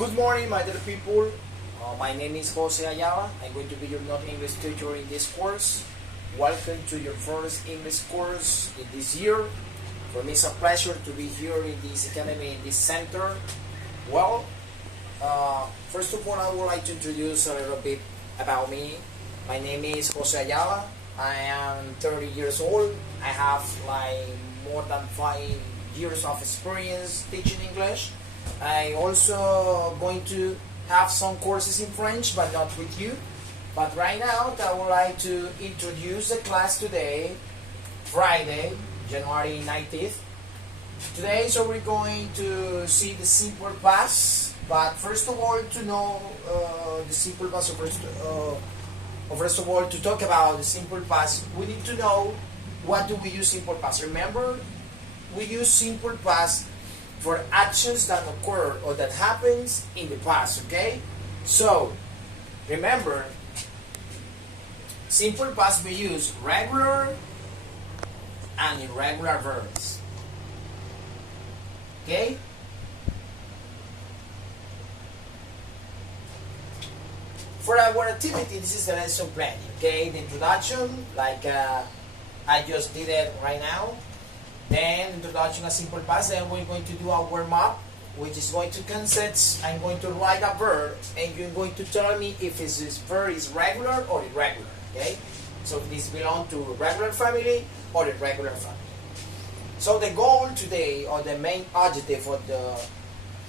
Good morning, my dear people. My name is Jose Ayala. I'm going to be your non-English teacher in this course. Welcome to your first English course in this year. For me, it's a pleasure to be here in this academy, in this center. Well, first of all, I would like to introduce a little bit about me. My name is Jose Ayala. I am 30 years old. I have like more than 5 years of experience teaching English. I also going to have some courses in French, but not with you. But right now, I would like to introduce the class today, Friday, January 19th. Today, so we're going to see the simple past. But first of all, to know the simple past, first of all, to talk about the simple past, we need to know what do we use simple past. Remember, we use simple past for actions that occur or that happens in the past, okay? So, remember, simple past we use regular and irregular verbs, okay? For our activity, this is the lesson plan, okay? The introduction, like I just did it right now. Then introduction of simple past. Then we're going to do a warm-up, which is going to consist. I'm going to write a verb, and you're going to tell me if this verb is regular or irregular. Okay? So this belongs to regular family or irregular family. So the goal today, or the main objective of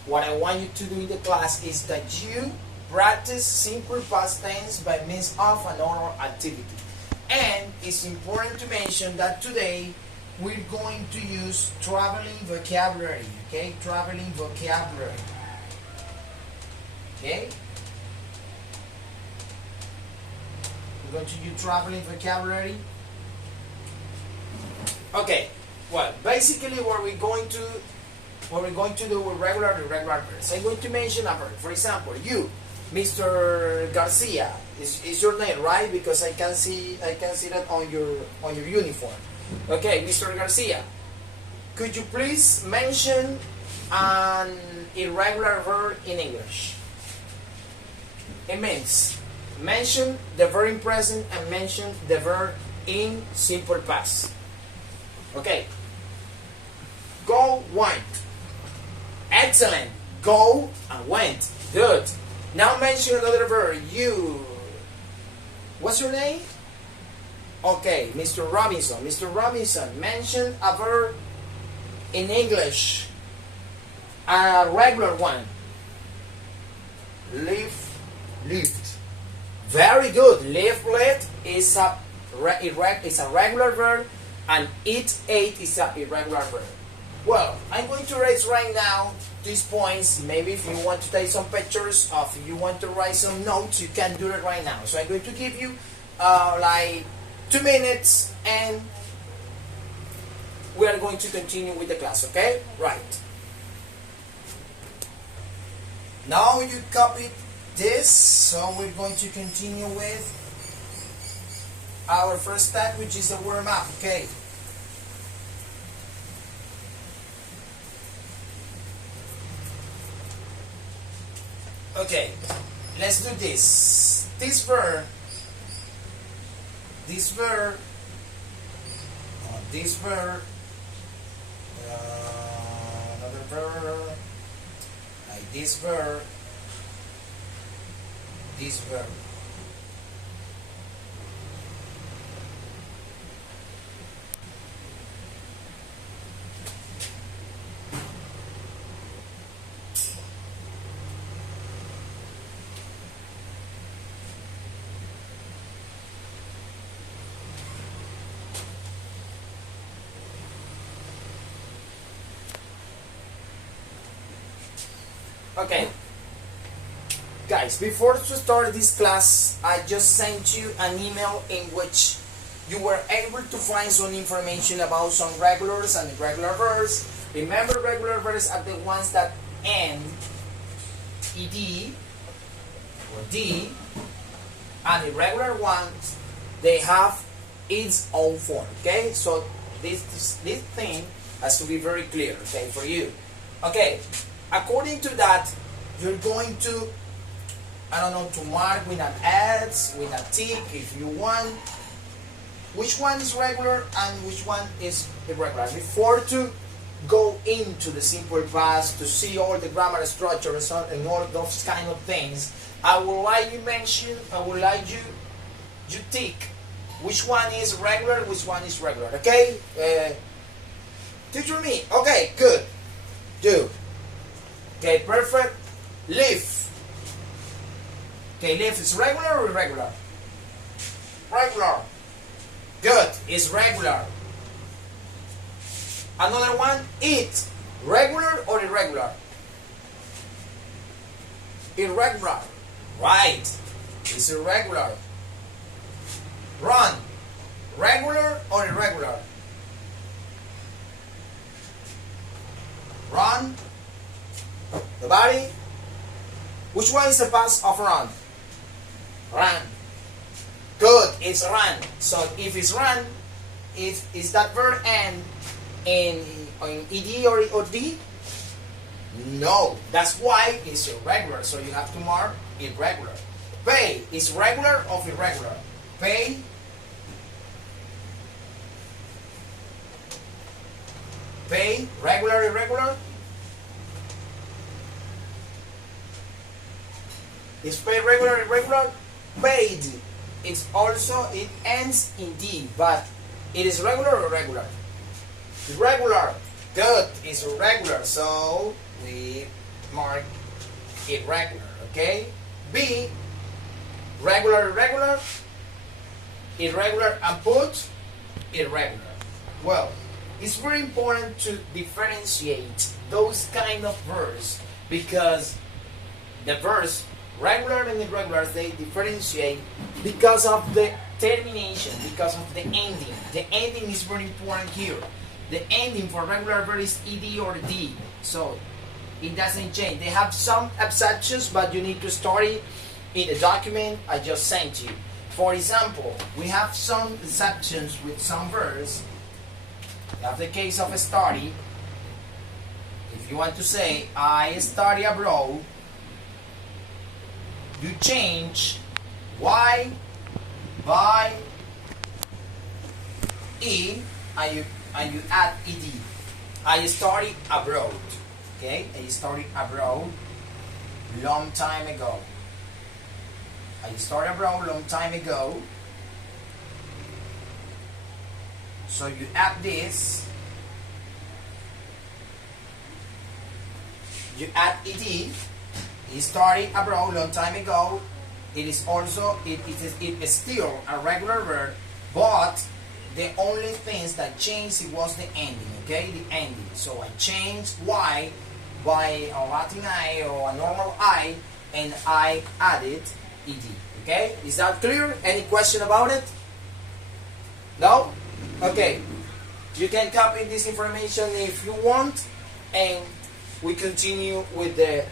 what I want you to do in the class is that you practice simple past tense by means of an oral activity. And it's important to mention that today we're going to use traveling vocabulary, okay? Traveling vocabulary, okay? We're going to use traveling vocabulary. Okay, well, basically what we're going to do with regular and irregular verbs. I'm going to mention a verb. For example, you, Mr. Garcia, is your name, right? Because I can see that on your uniform. Okay, Mr. Garcia, could you please mention an irregular verb in English? It means mention the verb in present and mention the verb in simple past. Okay. Go, went. Excellent. Go and went. Good. Now mention another verb. You. What's your name? Okay, Mr. Robinson. Mr. Robinson, mention a verb in English. A regular one. Live, lived. Very good. Live, lived is a regular verb, and eat, ate is a irregular verb. Well, I'm going to raise right now these points. Maybe if you want to take some pictures, or if you want to write some notes, you can do it right now. So I'm going to give you like 2 minutes, and we are going to continue with the class, okay? Right. Now you copied this, so we're going to continue with our first step, which is the warm-up, okay? Okay, let's do this. This verb, another verb, like this verb. Okay, guys, before to start this class, I just sent you an email in which you were able to find some information about some regulars and irregular verbs. Remember, regular verbs are the ones that end ed or d, and irregular ones, they have its own form. Okay, so this thing has to be very clear, okay, for you. Okay, according to that, you're going to, I don't know, to mark with an X, with a tick if you want, which one is regular and which one is irregular. Before to go into the simple past to see all the grammar structures and all those kind of things, I would like you tick which one is regular, which one is regular, okay? Teacher me, okay, good, do. Okay, perfect. Live. Okay, live is regular or irregular? Regular. Good, is regular. Another one, eat. Regular or irregular? Irregular. Right, it's irregular. Run. Regular or irregular? Run. The body. Which one is the past of run? Run. Good, it's run. So if it's run, is that verb end in ed or d? No. That's why it's irregular. So you have to mark irregular. Pay is regular or irregular? Pay. Pay, regular, irregular? Is pay regular, irregular? Paid. It's also, it ends in D, but it is regular or irregular? Irregular. Good, it's irregular, so we mark irregular, okay? B, regular, irregular? Irregular and put irregular. Well, it's very important to differentiate those kind of verbs because the verbs regular and irregular, they differentiate because of the termination, because of the ending. The ending is very important here. The ending for regular verb is ed or d, so it doesn't change. They have some exceptions, but you need to study in the document I just sent you. For example, we have some exceptions with some verbs. You have the case of study. If you want to say, I study abroad, you change y by e and you add ed. I studied abroad. Okay, I studied abroad long time ago. I studied abroad long time ago. So you add this. You add ed. He studied abroad long time ago. It is also it is still a regular verb, but the only things that changed it was the ending. Okay, the ending. So I changed y by a Latin I or a normal I, and I added ed. Okay, is that clear? Any question about it? No? Okay. You can copy this information if you want, and we continue with the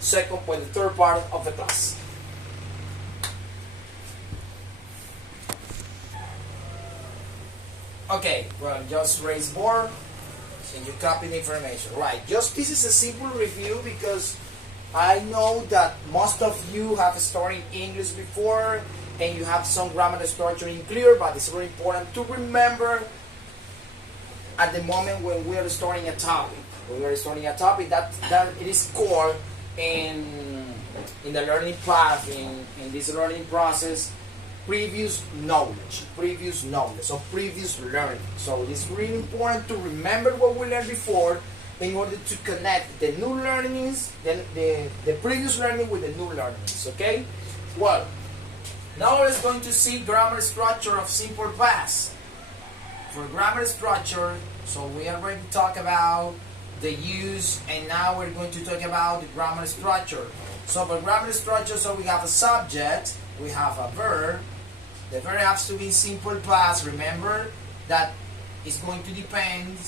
third part of the class. Okay, well, just raise board and you copy the information. Right, just this is a simple review because I know that most of you have studied English before and you have some grammar structure in clear, but it's very important to remember at the moment when we are starting a topic. When we are starting a topic that it is core in the learning path, in this learning process, previous knowledge or previous learning. So it's really important to remember what we learned before in order to connect the new learnings, the previous learning with the new learnings. Okay? Well, now we're going to see grammar structure of simple past. For grammar structure, so we already talked about the use, and now we're going to talk about the grammar structure. So for grammar structure, so we have a subject, we have a verb. The verb has to be simple past. Remember that it's going to depend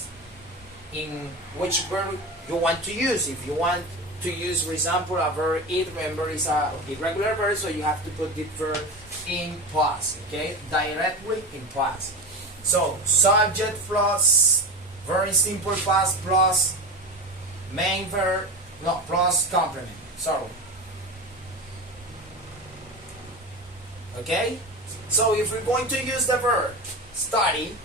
in which verb you want to use. If you want to use, for example, a verb eat, remember it's a irregular verb, so you have to put the verb in past, okay? Directly in past. So subject plus very simple past plus main verb, no, plus complement. Sorry. Okay? So if we're going to use the verb study,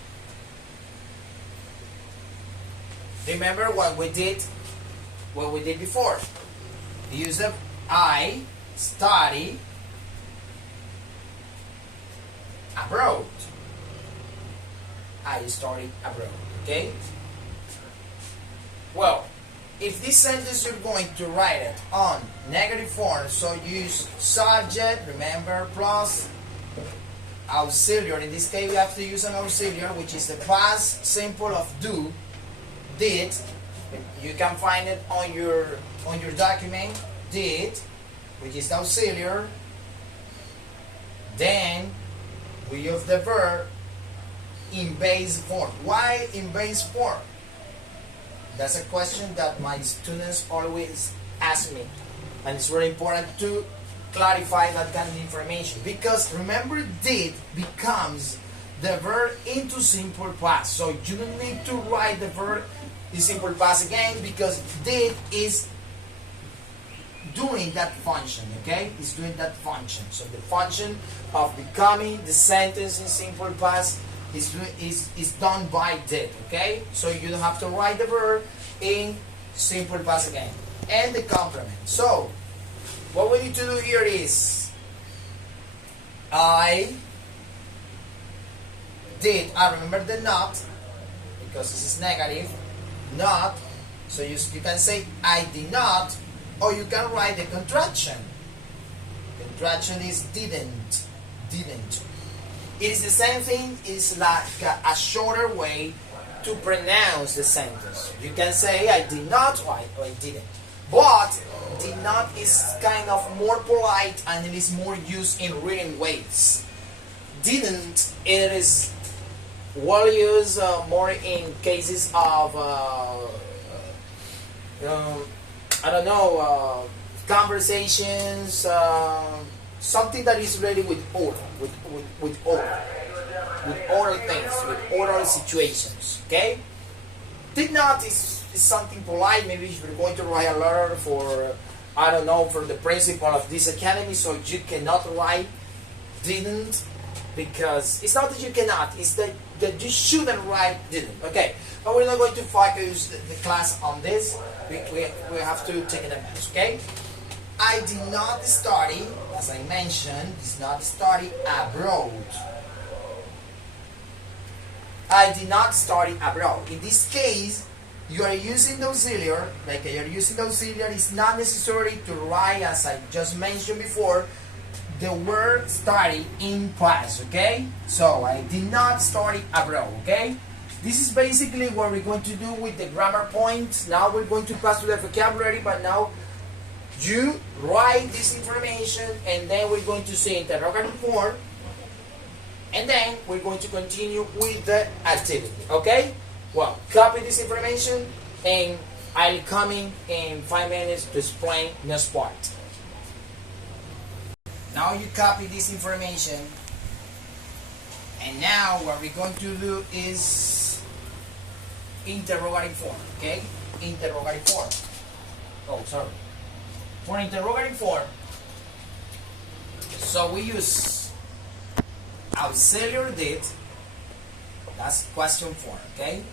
remember what we did before. We use the I study abroad. I study abroad. Okay? Well, if this sentence you're going to write it on negative form, so use subject, remember, plus auxiliary. In this case, we have to use an auxiliary, which is the past simple of do, did. You can find it on your document. Did, which is the auxiliary. Then we use the verb in base form. Why in base form? That's a question that my students always ask me, and it's very important to clarify that kind of information, because remember, did becomes the verb into simple past, so you don't need to write the verb in simple past again, because did is doing that function. Okay, it's doing that function. So the function of becoming the sentence in simple past is done by did. Okay, so you don't have to write the verb in simple past again. And the complement. So what we need to do here is I did. I remember the not, because this is negative. Not. So you can say I did not, or you can write the contraction. Contraction is didn't. Didn't. It is the same thing. It's like a shorter way to pronounce the sentence. You can say I did not, or I didn't. But did not is kind of more polite, and it is more used in written ways. Didn't, it is well used more in cases of I don't know, conversations, something that is related with oral, with oral things, with oral situations. Okay? Did not is something polite. Maybe if you're going to write a letter for, I don't know, for the principal of this academy, so you cannot write didn't, because it's not that you cannot, it's that you shouldn't write didn't. Okay, but we're not going to focus the class on this. We have to take it a minute. Okay, I did not study, as I mentioned, did not study abroad. I did not study abroad. In this case, you are using the auxiliary, like you're using the auxiliary. It's not necessary to write, as I just mentioned before, the word study in past. Okay, so I did not study abroad. Okay, this is basically what we're going to do with the grammar points. Now we're going to pass to the vocabulary, but now you write this information, and then we're going to see interrogative form, and then we're going to continue with the activity. Okay, well, copy this information, and I'll come in 5 minutes to explain next part. Now you copy this information, and now what we're going to do is interrogative form. Okay, interrogative form. Oh, sorry. For interrogative form, so we use auxiliary did. That's question form. Okay,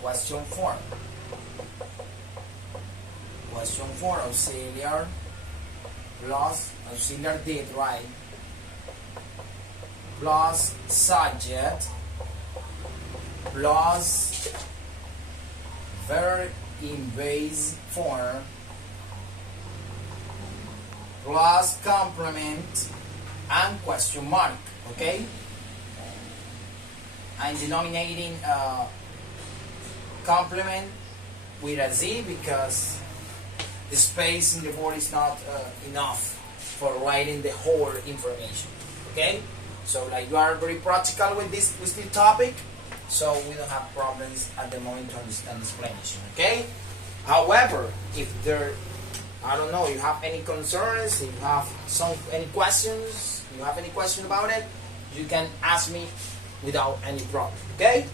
question form. Question form, auxiliary plus auxiliary did, right? Plus subject plus verb in base form plus complement and question mark. Okay, I'm denominating complement with a Z because the space in the board is not enough for writing the whole information. Okay, so like you are very practical with this topic, so we don't have problems at the moment to understand the explanation. Okay, however, if there, I don't know, you have any concerns, if you have any questions, you have any question about it, you can ask me without any problem. Okay,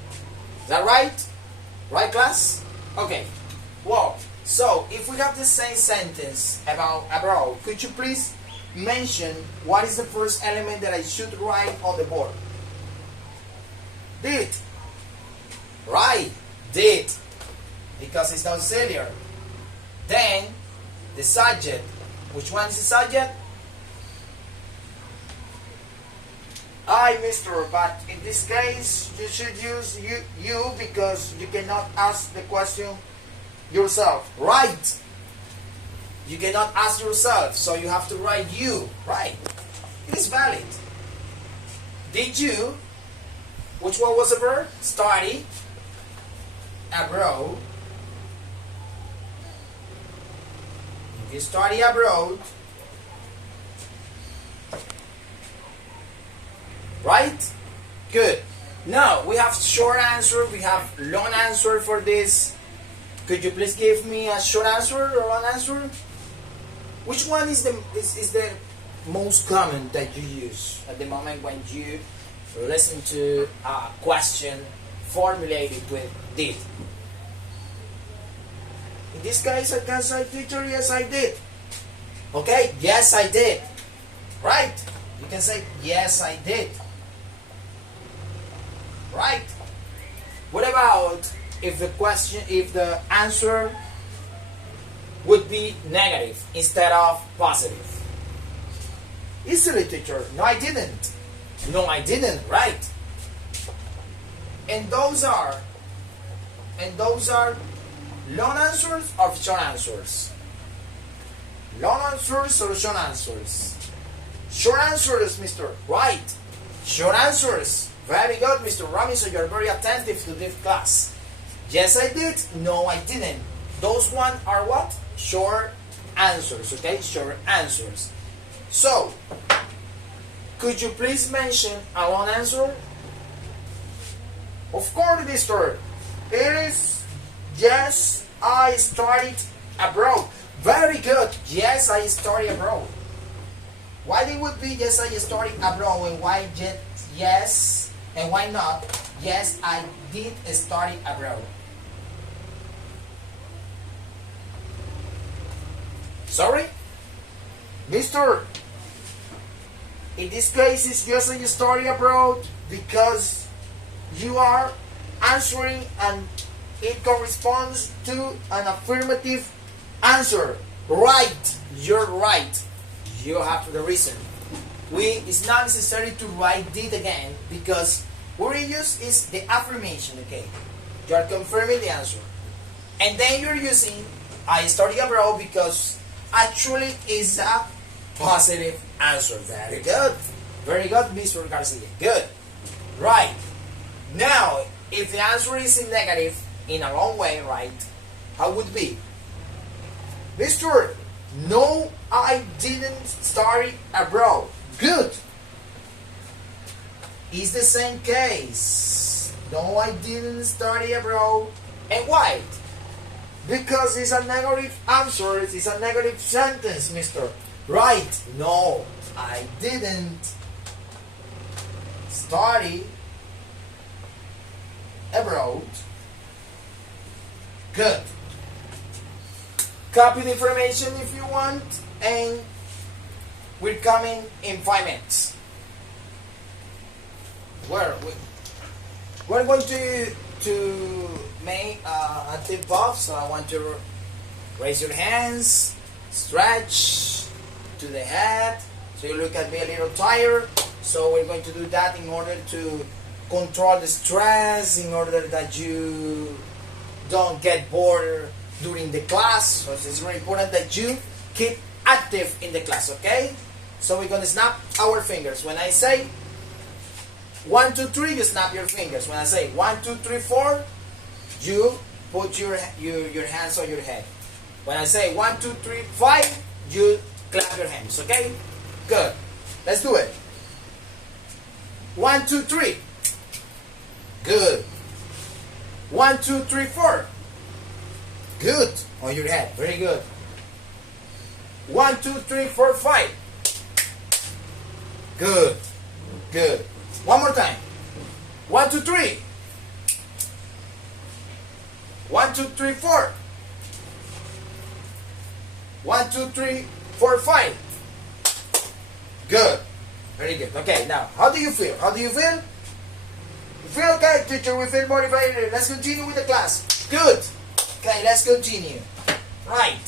is that right? Right, class? Okay. Well, So, if we have the same sentence about abroad, could you please mention what is the first element that I should write on the board? Did. Right, did. Because it's auxiliary. Then, the subject. Which one is the subject? I, Mr. But in this case, you should use you because you cannot ask the question yourself. Right. You cannot ask yourself, so you have to write you. Right. It is valid. Did you? Which one was the verb? Study abroad. If you study abroad, right? Good. Now we have short answer, we have long answer for this. Could you please give me a short answer or long answer? Which one is the most common that you use at the moment when you listen to a question formulated with did? In this case, I can say, teacher, yes, I did. Okay, yes, I did. Right? You can say, yes, I did. Right? What about if the answer would be negative instead of positive? Easily, teacher. No, I didn't. No, I didn't. Right? And those are long answers or short answers? Long answers or short answers? Short answers, Mr. Right. Short answers. Very good, Mr. Robinson. You're very attentive to this class. Yes, I did. No, I didn't. Those one are what? Short answers. Okay, short answers. So, could you please mention a long answer? Of course, Mr. It is yes, I studied abroad. Very good. Yes, I studied abroad. Why it would be yes, I studied abroad, and why yes, and why not yes, I did study abroad? Sorry? Mister, in this case, it's yes, I study abroad because you are answering and it corresponds to an affirmative answer. Right. You're right. You have the reason. It's not necessary to write did again because what we use is the affirmation, okay? You are confirming the answer. And then you're using I study abroad because actually is a positive answer. Very good. Very good, Mr. Garcia. Good. Right. Now, if the answer is in negative, in a wrong way, right, how would it be? Mr. No, I didn't study abroad. Good. It's the same case. No, I didn't study abroad. And why? Because it's a negative answer. It's a negative sentence, Mister. Right. No, I didn't study abroad. Good. Copy the information if you want, and we're coming in 5 minutes. We're going to make a tip off, so I want to raise your hands, stretch to the head, so you look at me a little tired. So we're going to do that in order to control the stress, in order that you don't get bored during the class. So it's very important that you keep active in the class, okay? So we're going to snap our fingers. When I say 1, 2, 3, you snap your fingers. When I say 1, 2, 3, 4, you put your hands on your head. When I say 1, 2, 3, 5, you clap your hands, okay? Good. Let's do it. 1, 2, 3. Good. 1, 2, 3, 4. Good. On your head. Very good. 1, 2, 3, 4, 5. Good. Good. One more time. 1, 2, 3. 1, 2, 3, 4. 1, 2, 3, 4, 5. Good. Very good. Okay, now, how do you feel? How do you feel? You feel okay, teacher? We feel motivated. Let's continue with the class. Good. Okay, let's continue. Right.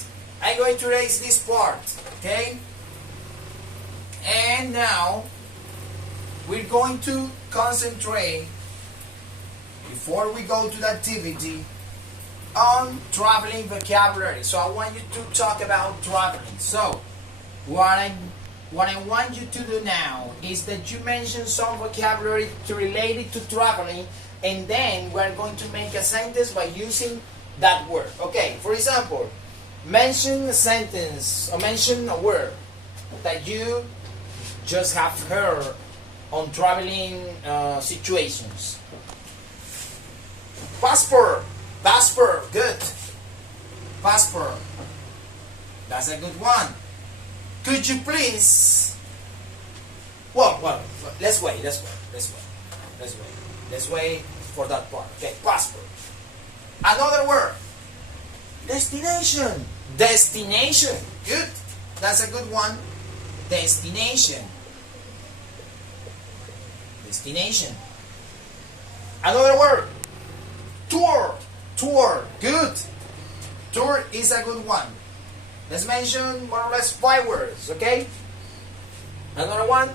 I'm going to erase this part. Okay? And now, we're going to concentrate, before we go to the activity, on traveling vocabulary. So I want you to talk about traveling. So what I want you to do now is that you mention some vocabulary related to traveling, and then we're going to make a sentence by using that word. Okay, for example, mention a sentence or mention a word that you just have heard on traveling situations. Passport. Passport. Good. Passport. That's a good one. Could you please? Well, let's wait. Let's wait for that part. Okay, passport. Another word. Destination. Destination. Good. That's a good one. Destination. Destination. Another word. Tour. Tour. Good. Tour is a good one. Let's mention more or less 5 words, okay? Another one.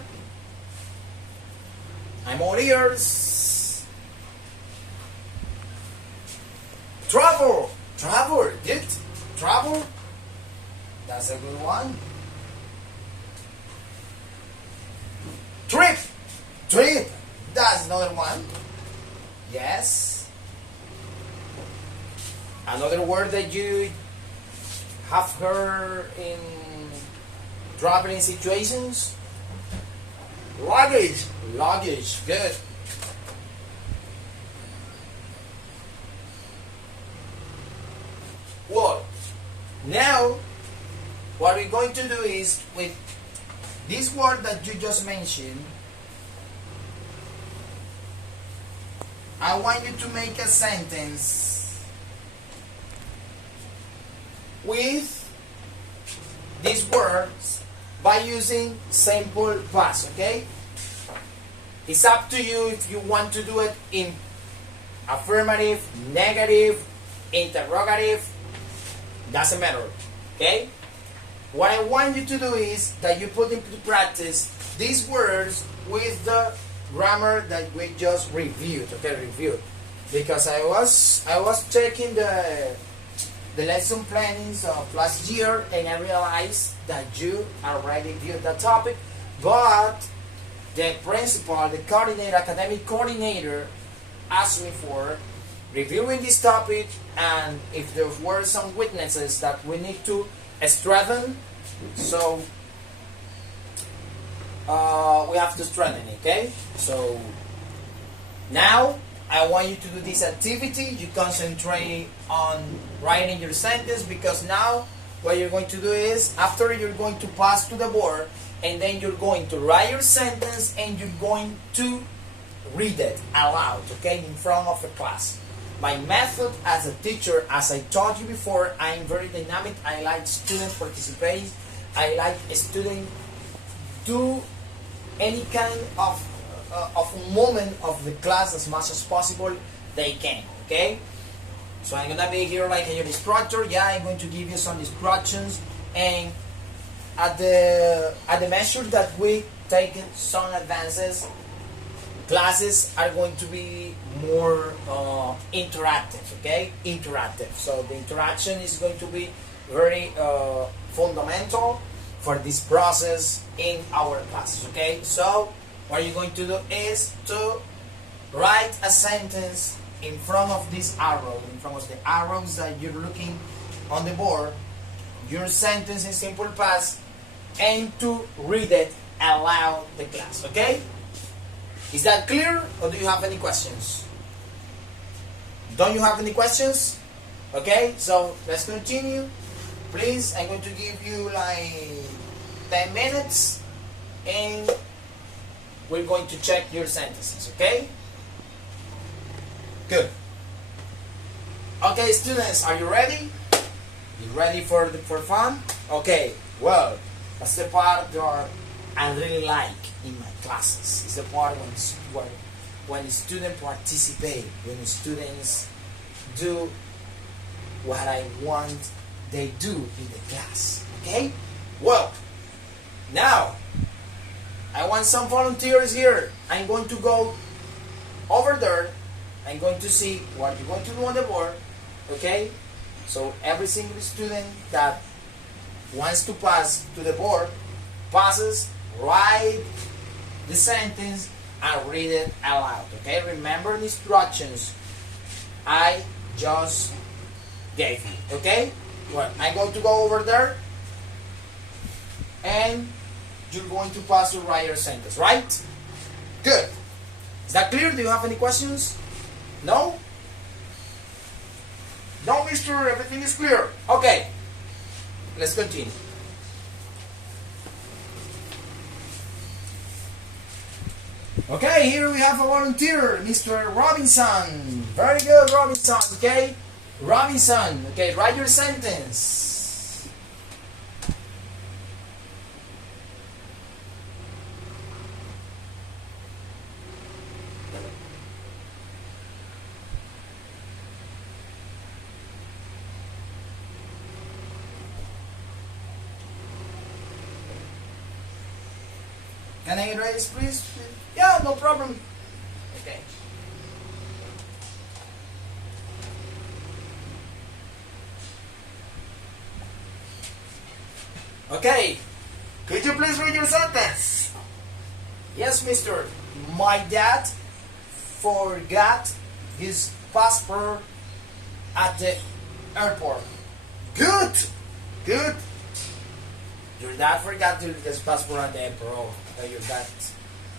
I'm all ears. Travel. Travel. Good. Travel. That's a good one. Trip. Trip. That's another one. Yes. Another word that you have heard in traveling situations? Luggage. Luggage. Good. Well, now what we're going to do is, with this word that you just mentioned, I want you to make a sentence with these words by using simple past, okay? It's up to you if you want to do it in affirmative, negative, interrogative, doesn't matter, okay? What I want you to do is that you put into practice these words with the grammar that we just reviewed, okay? Reviewed, because I was checking the lesson plannings of last year, and I realized that you already viewed the topic, but the principal, the coordinator, academic coordinator, asked me for reviewing this topic, and if there were some weaknesses that we need to strengthen, so we have to strengthen it, okay? So now I want you to do this activity. You concentrate on writing your sentence, because now what you're going to do is, after you're going to pass to the board, and then you're going to write your sentence and you're going to read it aloud, okay, in front of the class. My method as a teacher, as I told you before, I'm very dynamic. I like student participation. I like a student do any kind of moment of the class as much as possible they can, okay? So I'm gonna be here like your instructor. Yeah, I'm going to give you some instructions, and at the measure that we take some advances, classes are going to be more interactive, okay? Interactive. So the interaction is going to be very fundamental for this process in our classes, okay? So what you're going to do is to write a sentence in front of this arrow, in front of the arrows that you're looking on the board, your sentence in simple past, and to read it aloud the class, okay? Is that clear, or do you have any questions? Don't you have any questions? Okay, so let's continue. Please, I'm going to give you like 10 minutes, and we're going to check your sentences, okay? Good. Okay, students, are you ready? You ready for fun? Okay. Well, that's the part that I really like in my classes. It's the part when the students participate, when the students do what I want they do in the class. Okay? Well, now I want some volunteers here. I'm going to go over there. I'm going to see what you're going to do on the board. Okay? So every single student that wants to pass to the board passes, write the sentence and read it aloud. Okay? Remember the instructions I just gave you. Okay? Well, I'm going to go over there and you're going to pass to write your sentence, right? Good. Is that clear? Do you have any questions? No? No, mister, everything is clear. Okay. Let's continue. Okay, here we have a volunteer, Mr. Robinson. Very good, Robinson, okay? Robinson, okay, write your sentence. Can I erase, please? Yeah, no problem. Okay. Okay. Could you please read your sentence? Yes, mister. My dad forgot his passport at the airport. Good. Good. Your dad forgot his passport at the airport. Oh,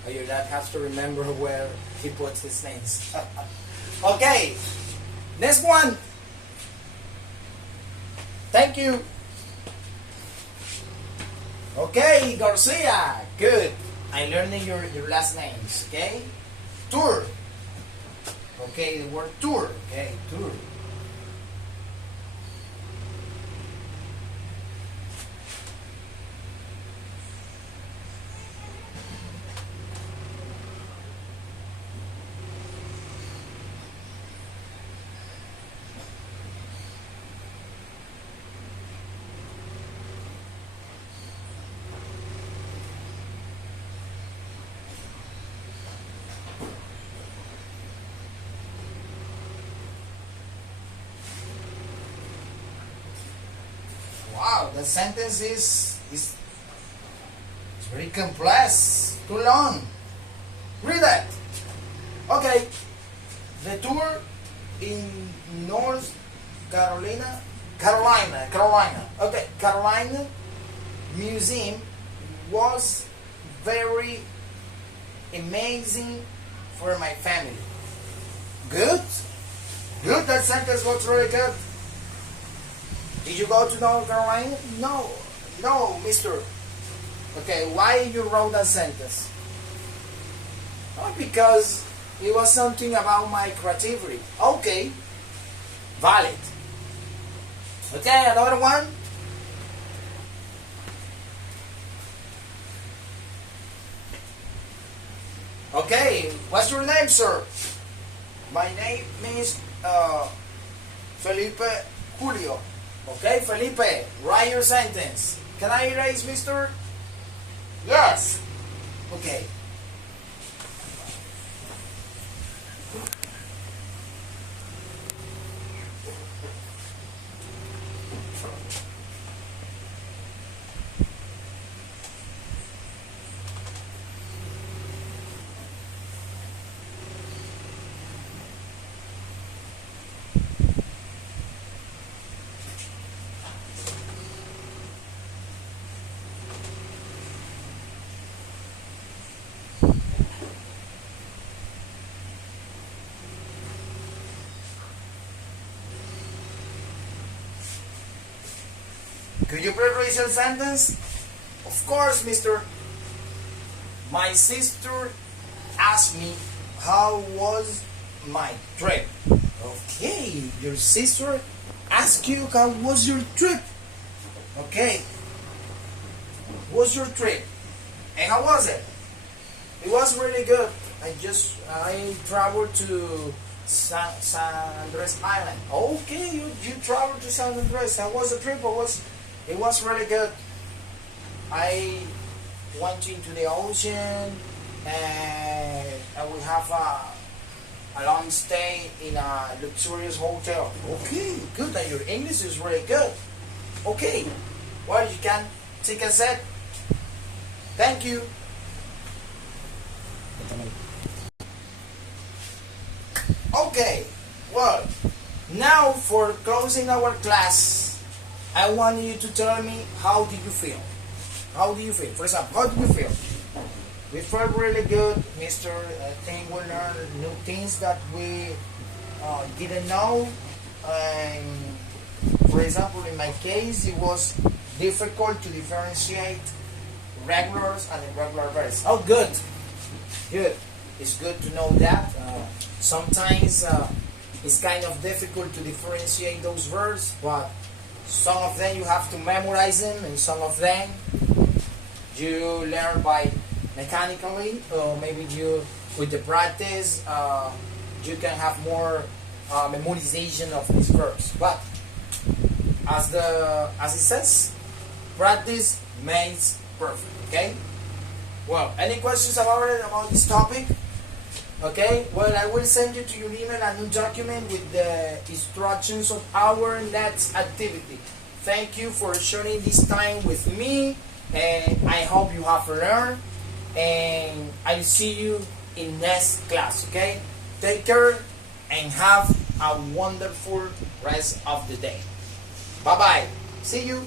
your dad has to remember where he puts his things. Okay. Next one. Thank you. Okay, Garcia. Good. I'm learning your last names. Okay. Tour. Okay, the word tour. Okay, tour. Wow, the sentence is very complex, too long. Read that. Okay, the tour in North Carolina. Okay, Carolina Museum was very amazing for my family. Good, good. That sentence was really good. Did you go to North Carolina? No, no, mister. Okay, why you wrote that sentence? Oh, because it was something about my creativity. Okay, valid. Okay, another one. Okay, what's your name, sir? My name is Felipe Julio. Okay, Felipe, write your sentence. Can I erase, mister? Yes. Okay. Could you please read your sentence? Of course, mister. My sister asked me how was my trip. Okay, your sister ask you how was your trip. Okay, what's your trip and how was it? It was really good. I traveled to San Andres Island. Okay, you traveled to San Andres. How was the trip? It was really good. I went into the ocean and I will have a long stay in a luxurious hotel. Okay, good. And your English is really good. Okay, well, you can take a set. Thank you. Okay, well, now for closing our class, I want you to tell me how did you feel? How do you feel? For example, how do you feel? We felt really good, Mr. I think we learned new things that we didn't know. And for example, in my case, it was difficult to differentiate regulars and irregular verbs. Oh, good. Good. It's good to know that. Sometimes it's kind of difficult to differentiate those verbs, but some of them you have to memorize them, and some of them you learn by mechanically, or maybe you, with the practice, you can have more memorization of these verbs. But as it says, practice makes perfect. Okay. Well, any questions about this topic? Okay, well, I will send you to your email a new document with the instructions of our next activity. Thank you for sharing this time with me, and I hope you have learned, and I'll see you in next class, okay? Take care and have a wonderful rest of the day. Bye-bye. See you.